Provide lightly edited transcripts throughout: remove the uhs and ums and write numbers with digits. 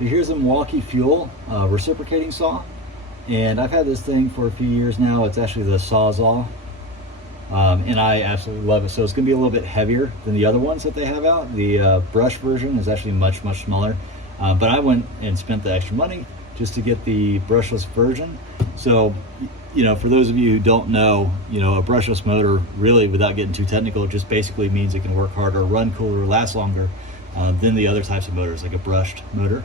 Here's a Milwaukee Fuel reciprocating saw, and I've had this thing for a few years now. It's actually the Sawzall, and I absolutely love it. So it's going to be a little bit heavier than the other ones that they have out. The brush version is actually much smaller, but I went and spent the extra money just to get the brushless version. So, you know, for those of you who don't know, you know, a brushless motor, really, without getting too technical, just basically means it can work harder, run cooler, last longer than the other types of motors, like a brushed motor.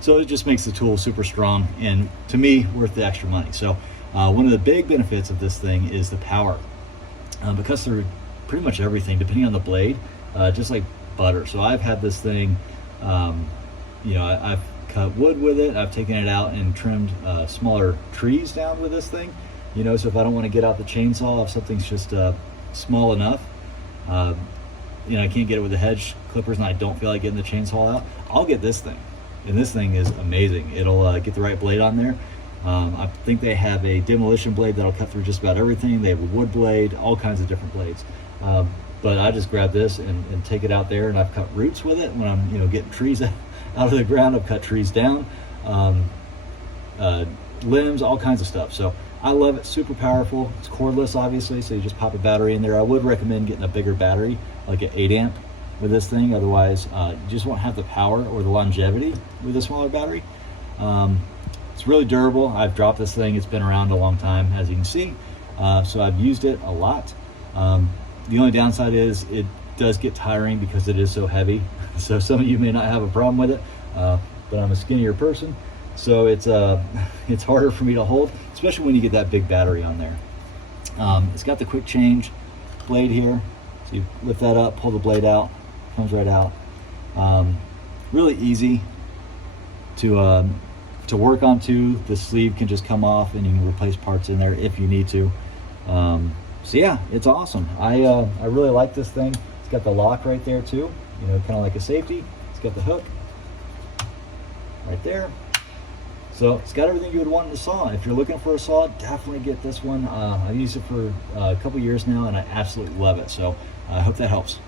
So it just makes the tool super strong, and to me, worth the extra money. So one of the big benefits of this thing is the power. Because they're pretty much everything, depending on the blade, just like butter. So I've had this thing, you know, I've cut wood with it, I've taken it out and trimmed smaller trees down with this thing. You know, so if I don't want to get out the chainsaw, if something's just small enough, you know, I can't get it with the hedge clippers and I don't feel like getting the chainsaw out, I'll get this thing. And this thing is amazing. It'll get the right blade on there. I think they have a demolition blade that'll cut through just about everything. They have a wood blade, all kinds of different blades. But I just grab this and take it out there, and I've cut roots with it when I'm, you know, getting trees out of the ground. I've cut trees down, limbs, all kinds of stuff. So I love it. Super powerful. It's cordless, obviously, so you just pop a battery in there. I would recommend getting a bigger battery, like an 8 amp with this thing. Otherwise, you just won't have the power or the longevity with a smaller battery. It's really durable. I've dropped this thing. It's been around a long time, as you can see. So I've used it a lot. The only downside is it does get tiring because it is so heavy. So some of you may not have a problem with it, but I'm a skinnier person. So it's harder for me to hold, especially when you get that big battery on there. It's got the quick change blade here. So you lift that up, pull the blade out, comes right out. Really easy to work onto. The sleeve can just come off and you can replace parts in there if you need to. So yeah, it's awesome. I really like this thing. It's got the lock right there too, you know, kind of like a safety. It's got the hook right there. So it's got everything you would want in a saw. If you're looking for a saw, definitely get this one. I've used it for a couple years now and I absolutely love it. So I hope that helps.